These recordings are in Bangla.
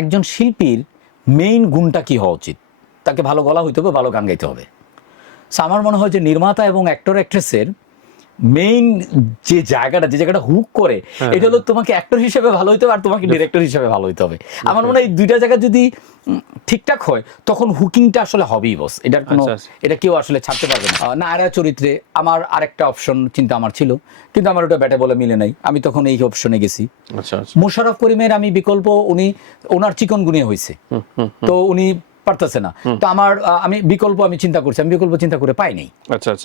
একজন শিল্পীর মেইন গুণটা কি হওয়া উচিত? তাকে ভালো গলা হইতে হবে, ভালো গান গাইতে হবে। সো আমার মনে হয় যে নির্মাতা এবং অ্যাক্টর অ্যাক্ট্রেসের মেইন যে জায়গাটা হুক করে, এটা হলো তোমাকে অ্যাক্টর হিসেবে ভালো হইতে হবে আর তোমাকে ডিরেক্টর হিসেবে ভালো হইতে হবে। আমার মনে হয় এই দুইটা জায়গা যদি ঠিকঠাক হয় তখন হুকিংটা আসলে হবেই বস। এটার কোনো এটা কেউ আসলে ছাড়তে পারবে না। নায়রা চরিত্রে আমার আরেকটা অপশন চিন্তা আমার ছিল, কিন্তু আমার ওটা ব্যাটে বলে মিলে নাই, আমি তখন এই অপশনে গেছি। মোশাররফ করিমের আমি বিকল্প, ওনার চিকনগুনিয়া হয়েছে, তো উনি পারতেছে না, তো আমি বিকল্প চিন্তা করছি, আমি বিকল্প চিন্তা করে পাই নাই।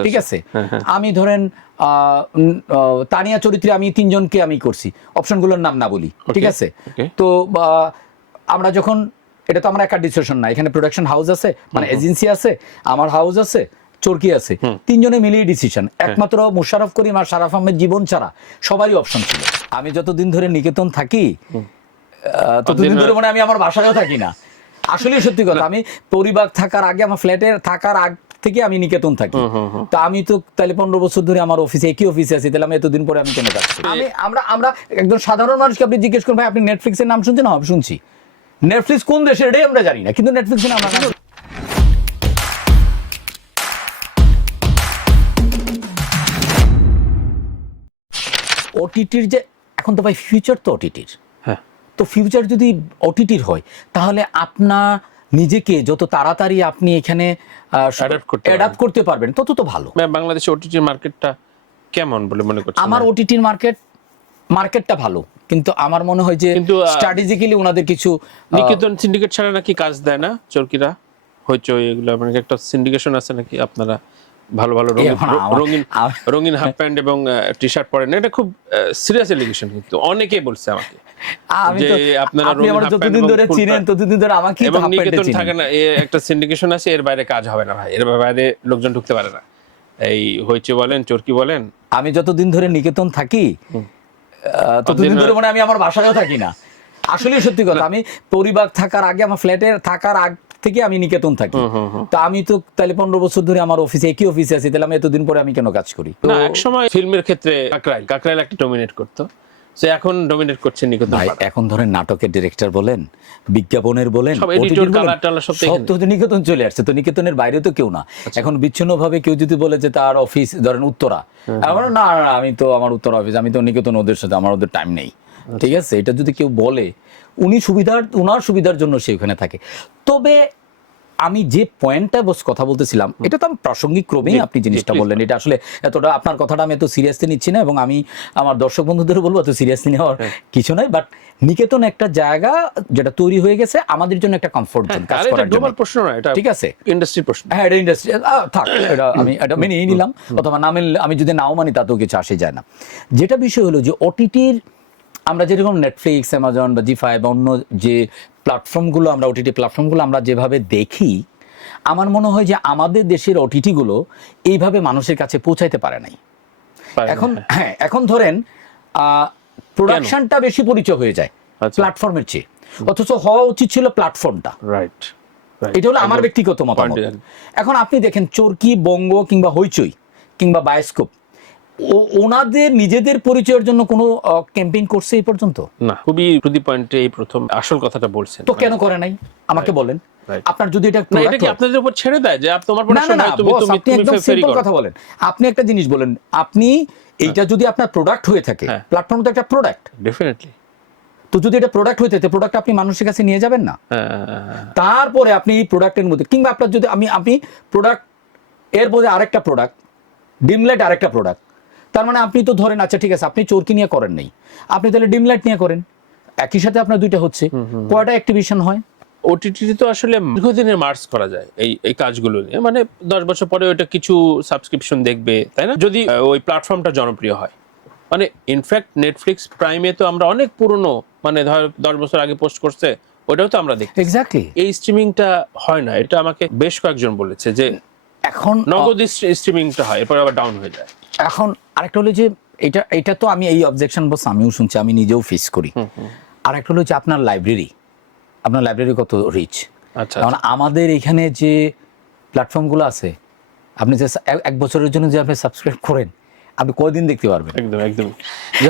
ঠিক আছে, আমি ধরেন তানিয়া চরিত্রে আমি 3 জনকে আমি করছি, অপশনগুলোর নাম না বলি, ঠিক আছে। তো আমরা যখন, এটা তো আমার একার ডিসিশন না, এখানে প্রোডাকশন হাউস আছে, মানে এজেন্সি আছে, আমার হাউস আছে, চরকি আছে, 3 জনে মিলিয়ে ডিসিশন। একমাত্র মোশাররফ করিম আর শারাফ আহমেদ জীবন ছাড়া সবারই অপশন ছিল। আমি যতদিন ধরে নিকেতন থাকি ততদিন ধরে মানে আমি আমার বাসায়ও থাকি না। আসলে সত্যি কথা, আমি পরিবার থাকার আগে, আমার ফ্ল্যাটে থাকার আগ থেকে আমি নিকেতন থাকি। তো আমি তো তাহলে 15 বছর ধরে আমার অফিসে, একই অফিসে আছি, তাহলে আমি এতদিন পরে আমি কেন কাজ করি? আমরা একদম সাধারণ মানুষকে আপনি জিজ্ঞেস করুন, ভাই আপনি নেটফ্লিক্সের নাম শুনছেন? না, শুনছি। নেটফ্লিক্স কোন দেশের এটাই আমরা জানি না, কিন্তু নেটফ্লিক্সের নাম আমরা। ওটিটির যে এখন তো ভাই ফিউচার, তো ওটিটির, তো ফিউচার যদি ওটিটির হয় তাহলে আপনার নিজেকে যত তাড়াতাড়ি আপনি এখানে অ্যাডাপ্ট করতে পারবেন তত তো ভালো। বাংলাদেশে ওটিটির মার্কেটটা কেমন বলে মনে করছেন? আমার ওটিটির মার্কেটটা ভালো, কিন্তু আমার মনে হয় যে স্ট্র্যাটেজিক্যালি ওনাদের কিছু নিকেতন সিন্ডিকেট ছাড়া নাকি কাজ দেয় না চরকিরা, হইচই এগুলো, মানে একটা সিন্ডিকেশন আছে নাকি? আপনারা ভালো ভালো রঙিন হাফ প্যান্ট এবং টি শার্ট পরেন, এটা খুব সিরিয়াস এলিগেশন, কিন্তু অনেকেই বলছে আমাকে যে আপনারা যতদিন ধরে চিনেন ততদিন ধরে আমাকে এবং নিকেতন থাকে না, একটা সিন্ডিকেশন আছে, এর বাইরে কাজ হবে না ভাই, এর বাইরে লোকজন ঢুকতে পারে না, এই হইচই বলেন চরকি বলেন। আমি যতদিন ধরে নিকেতন থাকি ততদিন ধরে মানে আমি আমার বাসায়ও থাকি না। আসলে সত্যি কথা, আমি পরিবার থাকার আগে, আমার ফ্ল্যাটে থাকার আগ থেকে আমি নিকেতন থাকি। তো আমি তো তাহলে 15 বছর ধরে আমার অফিসে, একই অফিসে আছি, তাহলে আমি এতদিন পরে আমি কেন কাজ করি? না, এক সময় ফিল্মের ক্ষেত্রে কাকরাইল একটা ডমিনেট করতো, সে এখন ডমিনেট করছে নিকেতন। এখন ধরেন নাটকের ডিরেক্টর বলেন, বিজ্ঞাপনের বলেন, সব তো নিকেতন চলে আসছে, তো নিকেতনের বাইরে তো কেউ না। এখন বিচ্ছিন্নভাবে কেউ যদি বলে যে তার অফিস ধরেন উত্তরা, না আমি তো আমার উত্তরা অফিস, আমি তো নিকেতন, ওদের সাথে আমার ওদের টাইম নেই, ঠিক আছে, এটা যদি কেউ বলে, উনার সুবিধার জন্য সে ওখানে থাকে। তবে আমি যে পয়েন্টটা কথা বলতেছিলাম, এটা তো আমি প্রাসঙ্গিক ক্রমেই আপনি জিনিসটা বললেন, এটা আসলে এতটা আপনার কথাটা আমি এত সিরিয়াসলি নিচ্ছি না, এবং আমি আমার দর্শক বন্ধুদের বলবো এত সিরিয়াসলি নেওয়ার কিছু নাই। বাট নিকেতন একটা জায়গা যেটা তৈরি হয়ে গেছে আমাদের জন্য, একটা কমফোর্ট জোন কাজ করার জন্য। প্রশ্ন না এটা, ঠিক আছে, ইন্ডাস্ট্রি প্রশ্ন। হ্যাঁ, এটা ইন্ডাস্ট্রি থাক, এটা মেনে নিলাম, অথবা না মেনে আমি যদি নাও মানি তাতেও কিছু আসে যায় না। যেটা বিষয় হলো যে ওটিটির, আমরা যেরকম নেটফ্লিক্স, অ্যামাজন বা জি5 বা অন্য যে প্ল্যাটফর্মগুলো, আমরা ওটিটি প্ল্যাটফর্মগুলো আমরা যেভাবে দেখি, আমার মনে হয় যে আমাদের দেশের ওটিটিগুলো এইভাবে মানুষের কাছে পৌঁছাইতে পারে নাই। এখন ধরেন প্রোডাকশনটা বেশি পরিচয় হয়ে যায় প্ল্যাটফর্মের চেয়ে, অথচ হওয়া উচিত ছিল প্ল্যাটফর্মটা। রাইট, এটা হলো আমার ব্যক্তিগত মতামত। এখন আপনি দেখেন চরকি, বঙ্গ কিংবা হইচই কিংবা বায়োস্কোপ, ওনাদের নিজেদের পরিচয়ের জন্য কোনো ক্যাম্পেইন করছে এই পর্যন্ত না। খুবই প্রতি পয়েন্টে এই প্রথম আসল কথাটা বলছেন, তো কেন করে নাই আমাকে বলেন। আপনার যদি এটা আপনাদের উপর ছেড়ে দেয় যে তোমার প্রোডাকশন হয়, তুমি একদম সিম্পল কথা বলেন, আপনি একটা জিনিস বলেন, আপনি এইটা যদি আপনার প্রোডাক্ট হয়ে থাকে, প্ল্যাটফর্ম তো একটা প্রোডাক্ট, ডেফিনেটলি, তো যদি এটা প্রোডাক্ট হয়ে থাকে, প্রোডাক্ট আপনি মানুষের কাছে নিয়ে যাবেন না? তারপরে আপনি এই প্রোডাক্টের মধ্যে, কিংবা আপনার যদি আপনি প্রোডাক্ট এর মধ্যে আরেকটা প্রোডাক্ট, ডিমলাইট আরেকটা প্রোডাক্ট, তার মানে আপনি তো ধরেন, আচ্ছা ঠিক আছে, আপনি চরকি নিয়ে করেন নাই, আপনি তাহলে ডিমলাইট নিয়ে করেন, একই সাথে আপনার দুইটা হচ্ছে, কয়টা অ্যাক্টিভিশন হয়? ওটিটি তো আসলে দীর্ঘদিনের মার্চ করা যায় এই কাজগুলো নিয়ে, মানে 10 বছর পরে ওইটা কিছু সাবস্ক্রিপশন দেখবে, তাই না, যদি ওই প্ল্যাটফর্মটা জনপ্রিয় হয়। মানে ইনফ্যাক্ট নেটফ্লিক্স প্রাইমে তো আমরা অনেক পুরনো, মানে ধর 10 বছর আগে পোস্ট করছে, ওটাও তো আমরা দেখি। এক্স্যাক্টলি, এই স্ট্রিমিংটা হয় না, এটা আমাকে বেশ কয়েকজন বলেছে যে এখন নগদ স্ট্রিমিংটা হয়, এরপর আবার ডাউন হয়ে যায়। এখন আরেকটা হলো যে এটা তো আমি এই অবজেকশন বস আমিও শুনছি, আমি নিজেও ফেস করি। আরেকটা হলো যে আপনার লাইব্রেরি কত রিচ। কারণ আমাদের এখানে যে প্ল্যাটফর্মগুলো আছে, আপনি যে 1 বছরের জন্য যে আপনি সাবস্ক্রাইব করেন, আপনি কয়দিন দেখতে পারবেন? একদম একদম।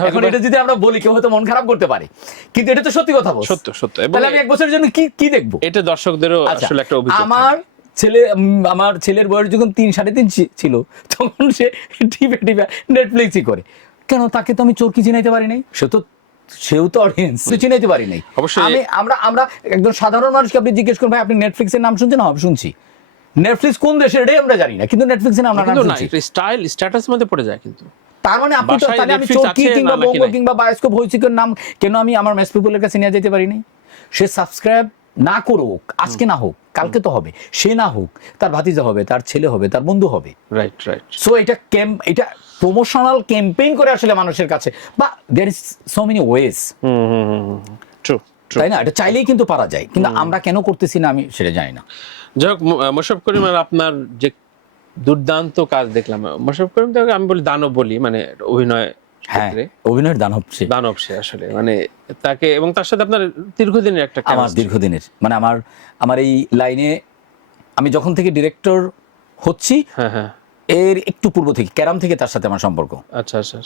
এখন এটা যদি আমরা বলি কেউ হয়তো মন খারাপ করতে পারে, কিন্তু এটা তো সত্যি কথা বল। সত্য সত্য। তাহলে আমি এক বছরের জন্য কি দেখবো? এটা দর্শকদেরও আসলে একটা অভিযোগ। আমার ছেলের বয়স যখন 3-3.5 ছিল, তখন সে টিপে নেটফ্লিক্সই করে। কেন? তাকে তো আমি চোরকি চিনাইতে পারি নাই, সেও তো অডিয়েন্স, চিনাইতে পারি নাই। অবশ্যই আমরা একদম সাধারণ মানুষকে আপনি জিজ্ঞেস করুন, ভাই আপনি নেটফ্লিক্সের নাম শুনছেন? না, শুনছি। নেটফ্লিক্স কোন দেশের এটাই আমরা জানি না, কিন্তু নেটফ্লিক্সের নাম আমরা শুনছি। স্টাইল স্ট্যাটাসের মধ্যে পড়ে যায় কিন্তু। তার মানে আপনি তো, তাহলে আমি চোরকি কিংবা বঙ্গ কিংবা বায়োস্কোপ হইচিকের নাম কেন আমি আমার ম্যাচ পিপলের কাছে নিয়ে যেতে পারি নাই? সে সাবস্ক্রাইব না করুক, আজকে না হোক কালকে তো হবে, সে না হোক তার ভাতিজা হবে, তার ছেলে হবে, তার বন্ধু হবে। Right right. সো এটা প্রমোশনাল ক্যাম্পেইন করে আসলে মানুষের কাছে, বা there is so many ways. True. তাই না? এটা চাইলেই কিন্তু পারা যায়, কিন্তু আমরা কেন করতেছি না আমি সেটা জানি না। যাই হোক, মোশাররফ করিম, আপনার যে দুর্দান্ত কাজ দেখলাম, মোশাররফ করিম তো আমি বলি দানব বলি, মানে অভিনয় ক্ষেত্রে অভিনয়ের দানব সে আসলে, মানে তাকে, এবং তার সাথে আপনার দীর্ঘদিনের একটা আমার দীর্ঘদিনের, মানে আমার এই লাইনে আমি যখন থেকে ডিরেক্টর হচ্ছি, এর একটু পূর্ব থেকে ক্যারাম থেকে তার সাথে আমার সম্পর্ক। আচ্ছা আচ্ছা।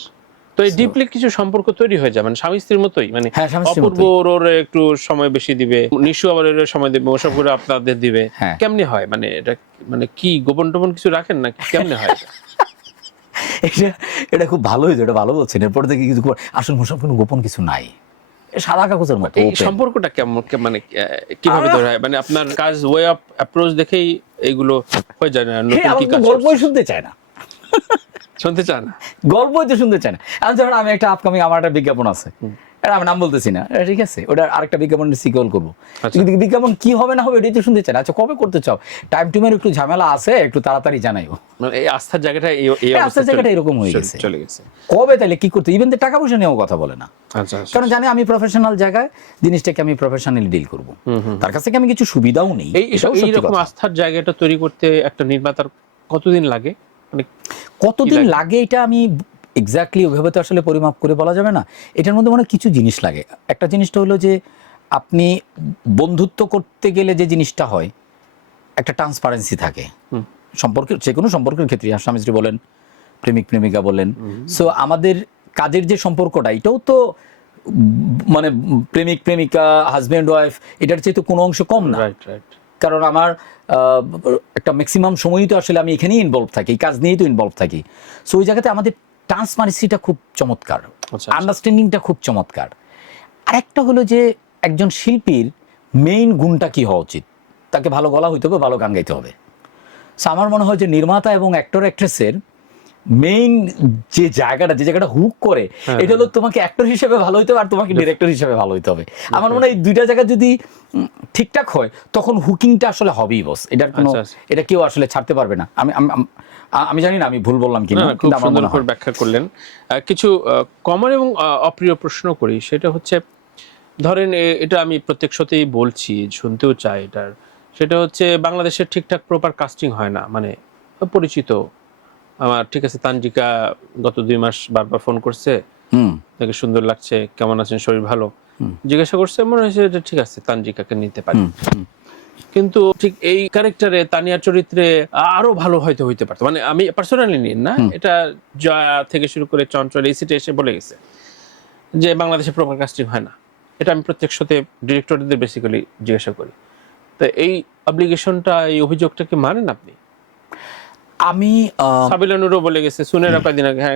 তো এই ডিপলি কিছু সম্পর্ক তৈরি হয়ে যায়, মানে স্বামী স্ত্রীর মতোই, মানে অপূর্ব ওর একটু সময় বেশি দিবে, নিশু আবার এর সময় দিবে, ওসব করে আপনাদের দিবে। কেমনে হয়? মানে এটা মানে কি গোপন টোপন কিছু রাখেন না কেমনে হয়? এটা খুব ভালো হয়েছে, এটা ভালো বলছেন। এরপর থেকে কিছু আসলে কোনো গোপন কিছু নাই, সাদা কাগজের মতো। এই সম্পর্কটা কেমন, মানে কিভাবে ধরে হয়? মানে আপনার কাজ, ওয়ে অফ অ্যাপ্রোচ দেখেই এইগুলো হয়ে যায় না? নতুন কি কাজ? গল্পই শুনতে চায় না, শুনতে চান? গল্পই তো শুনতে চায় না। ধরুন আমি একটা আপকামিং, আমার একটা বিজ্ঞাপন আছে, আমি নাম বলতেছি না, ঠিক আছে, ওটা আরেকটা বিজ্ঞাপনের সিকুয়েল করবো, কিন্তু বিজ্ঞাপন কি হবে না হবে এটাই তো শুনতে চায় না। আচ্ছা কবে করতে চাও? টাইম টুমের একটু ঝামেলা আছে, একটু তাড়াতাড়ি জানাইও। মানে এই আস্থার জায়গাটা, আস্থার জায়গাটা এরকম হয়ে গেছে, চলে গেছে। কবে তাহলে কি করতে? ইভেন টাকা পয়সা নিয়েও কথা বলে না, কারণ জানে আমি প্রফেশনাল জায়গায় জিনিসটাকে আমি প্রফেশনালি ডিল করবো, তার কাছ থেকে আমি কিছু সুবিধাও নেই। এইরকম আস্থার জায়গাটা তৈরি করতে একটা নির্মাতার কতদিন লাগে? মানে কতদিন লাগে এটা আমি এক্স্যাক্টলি ওইভাবে তো আসলে পরিমাপ করে বলা যাবে না। এটার মধ্যে মনে কিছু জিনিস লাগে। একটা জিনিসটা হলো যে আপনি বন্ধুত্ব করতে গেলে যে জিনিসটা হয়, একটা ট্রান্সপারেন্সি থাকে সম্পর্কের, যে কোনো সম্পর্কের ক্ষেত্রে, স্বামী স্ত্রী বলেন, প্রেমিক প্রেমিকা বলেন। সো আমাদের কাজের যে সম্পর্কটা, এটাও তো মানে প্রেমিক প্রেমিকা, হাজব্যান্ড ওয়াইফ, এটার চেয়ে তো কোনো অংশ কম না। কারণ আমার একটা ম্যাক্সিমাম সময়ই তো আসলে আমি এখানেই ইনভলভ থাকি, কাজ নিয়েই তো ইনভলভ থাকি। সো ওই জায়গাতে আমাদের ট্রান্সপারেন্সিটা খুব চমৎকার, আন্ডারস্ট্যান্ডিংটা খুব চমৎকার। আরেকটা হলো যে একজন শিল্পীর মেইন গুণটা কি হওয়া উচিত? তাকে ভালো গলা হইতে হবে, ভালো গান গাইতে হবে। সো আমার মনে হয় যে নির্মাতা এবং অ্যাক্টর অ্যাক্ট্রেসের মেইন যে জায়গাটা হুক করে, এটা হলো তোমাকে অ্যাক্টর হিসেবে ভালো হইতে হবে আর তোমাকে ডিরেক্টর হিসেবে ভালো হইতে হবে। আমার মনে হয় এই দুইটা জায়গা যদি ঠিকঠাক হয়, তখন হুকিংটা আসলে হবেই বস। এটার কোনো, এটা কেউ আসলে ছাড়তে পারবে না। আমি জানি না আমি ভুল বললাম কিনা, কিন্তু আমার মনে হয় ব্যাখ্যা করলেন। কিছু কমন এবং অপ্রিয় প্রশ্ন করি, সেটা হচ্ছে, ধরেন এটা আমি প্রত্যেক শোতেই বলছি, শুনতেও চাই এটার, সেটা হচ্ছে বাংলাদেশের ঠিকঠাক প্রপার কাস্টিং হয় না। মানে পরিচিত আমার, ঠিক আছে, তানজিকা গত 2 মাস বারবার ফোন করছে, তাকে সুন্দর লাগছে, কেমন আছেন, শরীর ভালো, জিজ্ঞাসা করছে, মনে হয়েছে যে ঠিক আছে তানজিকাকে নিতে পারি। কিন্তু ঠিক এই ক্যারেক্টারে, তানিয়ার চরিত্রে আরো ভালো হয়তো হইতে পারতো। মানে আমি পার্সোনালি নিই না, এটা জয়া থেকে শুরু করে চঞ্চল এই সিটে এসে বলে গেছে যে বাংলাদেশে প্রপার কাস্টিং হয় না। এটা আমি প্রত্যেক সাথে ডিরেক্টরদের বেসিক্যালি জিজ্ঞাসা করি। তো এই অব্লিগেশনটা, এই অভিযোগটাকে মানেন আপনি? আমি সাবিলা নুরও বলে গেছে, সুনেরা কয়দিন আগে, হ্যাঁ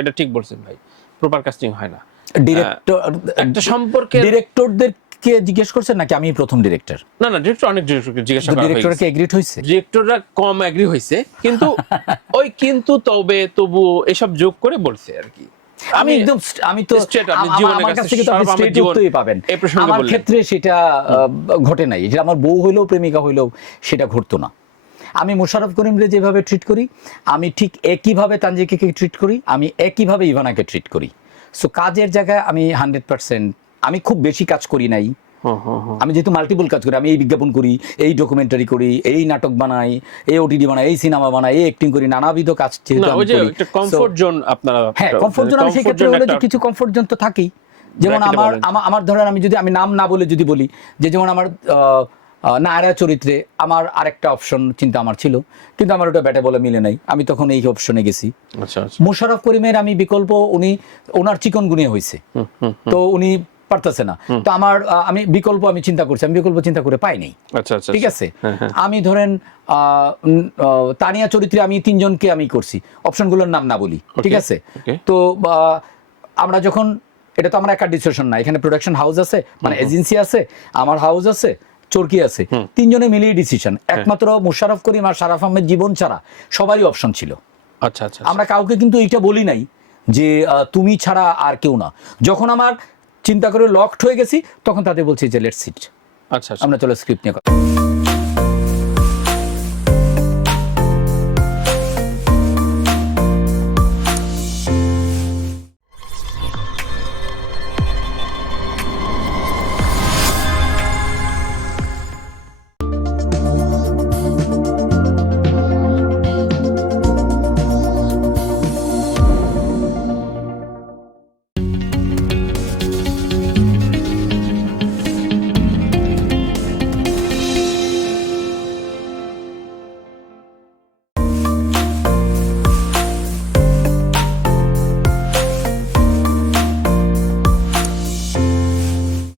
এটা ঠিক বলছেন ভাই, প্রপার কাস্টিং হয় না। ডিরেক্টর একটা সম্পর্কে ডিরেক্টরদেরকে জিজ্ঞেস করছেন নাকি আমি প্রথম ডিরেক্টর? না ডিরেক্টর, অনেক ডিরেক্টরকে জিজ্ঞাসা করা হয়েছে। ডিরেক্টরকে এগ্রিড হইছে, ডিরেক্টররা কম এগ্রি হইছে, কিন্তু ওই কিন্তু তবু এসব যোগ করে বলছে আর কি। আমি তো আমার কাছ থেকে তো আপনি স্ট্রেট উত্তরই পাবেন। আমার ক্ষেত্রে সেটা ঘটে নাই। এটা আমার বউ হইলেও, প্রেমিকা হইলেও সেটা ঘটতো না। আমি মোশাররফ করিমরে যেভাবে ট্রিট করি, আমি ঠিক একইভাবে তানজিকাকে ট্রিট করি, আমি একইভাবে ইভানাকে ট্রিট করি। সো কাজের জায়গায় আমি 100%, আমি খুব বেশি কাজ করি নাই। আমি যেহেতু মাল্টিপল কাজ করি, আমি এই বিজ্ঞাপন করি, এই ডকুমেন্টারি করি, এই নাটক বানাই, এই ওটিডি বানাই, এই সিনেমা বানাই, এই অ্যাক্টিং করি, নানাবিধ কাজ যেহেতু আমি করি। একটা কমফোর্ট জোন আপনারা, হ্যাঁ কমফোর্ট জোন। আমি সেই ক্ষেত্রে হলো যে কিছু কমফোর্ট জোন তো থাকেই। যেমন আমার ধরেন, আমি নাম না বলে যদি বলি, যে যেমন আমার নায়রা চরিত্রে আমার আরেকটা অপশন চিন্তা আমার ছিল, কিন্তু আমার ওটা ব্যাটে বলে মিলে নাই, আমি তখন এই অপশনে গেছি। আচ্ছা আচ্ছা। মোশাররফ করিমের আমি বিকল্প, ওনার চিকনগুনিয়া হয়েছে, তো উনি পারতেছে না, তো আমি বিকল্প আমি চিন্তা করছি, আমি বিকল্প চিন্তা করে পাই নাই। আচ্ছা আচ্ছা। ঠিক আছে, আমি ধরেন তানিয়া চরিত্রে আমি 3 জনকে আমি করছি, অপশনগুলোর নাম না বলি, ঠিক আছে। তো আমরা যখন, এটা তো আমার একা ডিসিশন না, এখানে প্রোডাকশন হাউস আছে, মানে এজেন্সি আছে, আমার হাউস আছে, চরকি আছে, 3 জনে মিলিয়ে ডিসিশন। একমাত্র মোশাররফ করিম আর শারাফ আহমেদ জীবন ছাড়া সবারই অপশন ছিল। আচ্ছা আচ্ছা। আমরা কাউকে কিন্তু এইটা বলি নাই যে তুমি ছাড়া আর কেউ না। যখন আমার চিন্তা করে লকড হয়ে গেছি, তখন তাদের বলছি যে লেটস সিট, আচ্ছা আচ্ছা। আমরা চলো স্ক্রিপ্ট নিয়ে কথা।